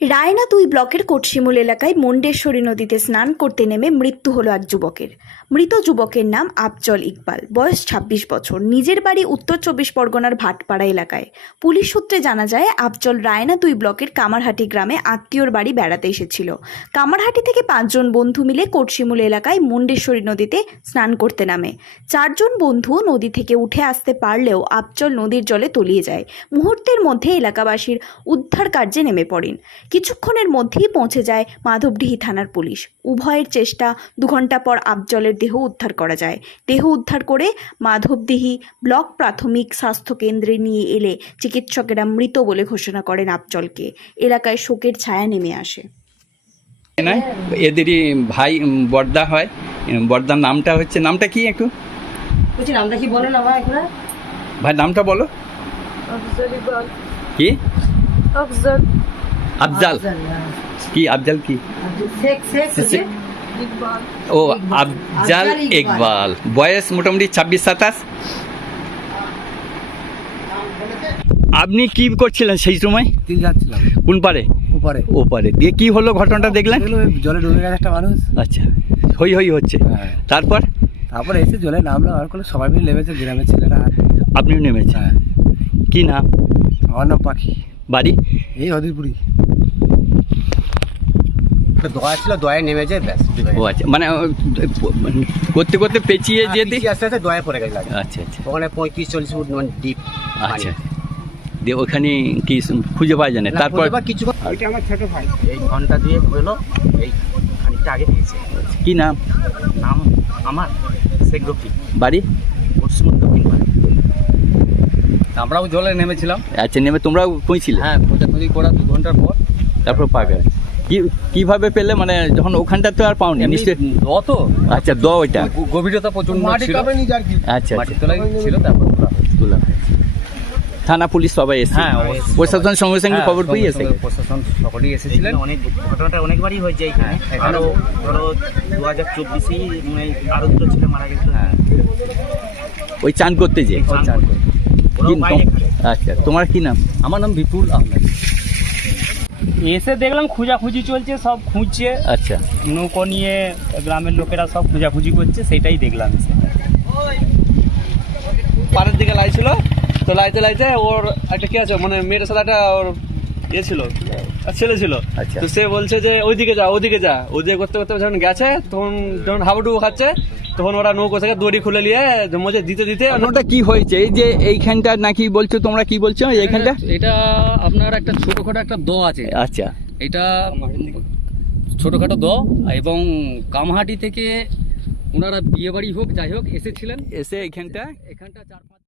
রায়না ২ ব্লকের কোটশিমুল এলাকায় মুন্ডেশ্বরী নদীতে স্নান করতে নেমে মৃত্যু হলো এক যুবকের। মৃত যুবকের নাম আফজল ইকবাল, বয়স ২৬ বছর। নিজের বাড়ি উত্তর ২৪ পরগনার ভাটপাড়া এলাকায়। পুলিশ সূত্রে জানা যায়, আফজল রায়না ২ ব্লকের কামারহাটি গ্রামে আত্মীয়র বাড়ি বেড়াতে এসেছিল। কামারহাটি থেকে ৫ জন বন্ধু মিলে কোটশিমুল এলাকায় মুন্ডেশ্বরী নদীতে স্নান করতে নামে। ৪ জন বন্ধু নদী থেকে উঠে আসতে পারলেও আফজল নদীর জলে তলিয়ে যায়। মুহূর্তের মধ্যে এলাকাবাসীর উদ্ধার কার্যে নেমে পড়েন। কিছুক্ষণের মধ্যেই পৌঁছে যায় মাধবডিহি থানার পুলিশ। উভয়ের চেষ্টা ২ ঘন্টা পর আফজলের দেহ উদ্ধার করা যায়। দেহ উদ্ধার করে মাধবডিহি ব্লক প্রাথমিক স্বাস্থ্য কেন্দ্রে নিয়ে এলে চিকিৎসকেরা মৃত বলে ঘোষণা করেন আফজলকে। এলাকায় শোকের ছায়া নেমে আসে। এদেরই ভাই বর্দা হয়। বর্দার নামটা কি একটু বলছি, নামটা কি বলেন আমার এখন? ভাই নামটা বলো। কি আফজাল কি? আফজাল কি? ও আফজাল ইকবাল, বয়স মোটামুটি ২৬-২৭। আপনি কি করছিলেন সেই সময়? তিন যাচ্ছিলাম। কোন পারে? ওপারে দিয়ে কি হলো ঘটনাটা দেখলেন? জলে ডুবে গেছে একটা মানুষ। আচ্ছা, হই হচ্ছে। তারপর এসে জলে নামলো, আর কোনো সবাই মিলে নেমেছে, গ্রামের ছেলেরা। আপনিও নেমেছেন? হ্যাঁ। কি নাম? আমার নাম পাখি। বাড়ি? এই হদিরপুরি। দোয়া ছিল, দোয়ায় নেমেছে, ব্যাস। ও আচ্ছা, মানে করতে করতে পেঁচিয়ে যেতে আস্তে আস্তে দোয়ায় পড়ে গেছে। আচ্ছা, ওখানে ৩৫-৪০ ফুট মানে ডিপ। আচ্ছা, দিয়ে ওখানে কি খুঁজে পাওয়া যায় না? তারপর কিছু ওইটা আমার ছোট ভাই, এই ঘন্টা দিয়ে হলো, এই খানিকটা আগে পেয়েছে। কি নাম? আমার শেখ রফি। বাড়ি? পশ্চিমবঙ্গ দক্ষিণ পাড়ে। আমরাও জলে নেমেছিলাম। আচ্ছা, নেমে তোমরাও পৌঁছিলে? হ্যাঁ, খোঁজাখুঁজি করা ২ ঘন্টার পর তারপর পাবে। কিভাবে পেলে? মানে যখন ওখানটা তো আর পাওনি নিশ্চয়ই। অত আচ্ছা, ওইটা গভীরতা প্রচন্ড ছিল। আচ্ছা, মাটির তলায় ছিল, তারপর তোলা। থানা পুলিশ সবাই এসে? হ্যাঁ, প্রশাসন সঙ্গে সঙ্গে খবর পেয়ে এসে? প্রশাসন সকলেই এসেছিলেন। অনেক ঘটনাটা অনেকবারই হয়েছে এখানে। আরো ধরো ২০২৪ মানে আরো 2 ছেলে মারা গেছে। হ্যাঁ, ওই চান করতে যে। আচ্ছা, তোমার কি নাম? আমার নাম বিপুল আহমেদ। এসে দেখলাম খোঁজাখুঁজি চলছে, সব খুঁজছে। আচ্ছা, নৌকো নিয়ে গ্রামের লোকেরা সব খোঁজাখুঁজি করছে, সেটাই দেখলাম এসে। পাড়ের দিকে লাইছিল, তো লাইতে ওর একটা কি আছে, মানে মেয়েটার সাথে একটা ওর ছিল, ছেলে ছিল। আচ্ছা। তো সে বলছে যে ওইদিকে যা ওদিকে করতে করতে যখন গেছে, যখন হাবুডুবু খাচ্ছে, তখন ওরা নৌকো থেকে দড়ি খুলে নিয়ে মজে দিতে ওটা কি হয়েছে? এই যে এইখানটা নাকি বলছো, তোমরা কি বলছো এইখানটা? এটা আপনার একটা ছোটখাটো একটা দ আছে। আচ্ছা, এটা ছোটখাটো দ, এবং কামহাটি থেকে ওনারা বিয়ে বাড়ি হোক যাই হোক এসেছিলেন। এসে এইখানটা 4-5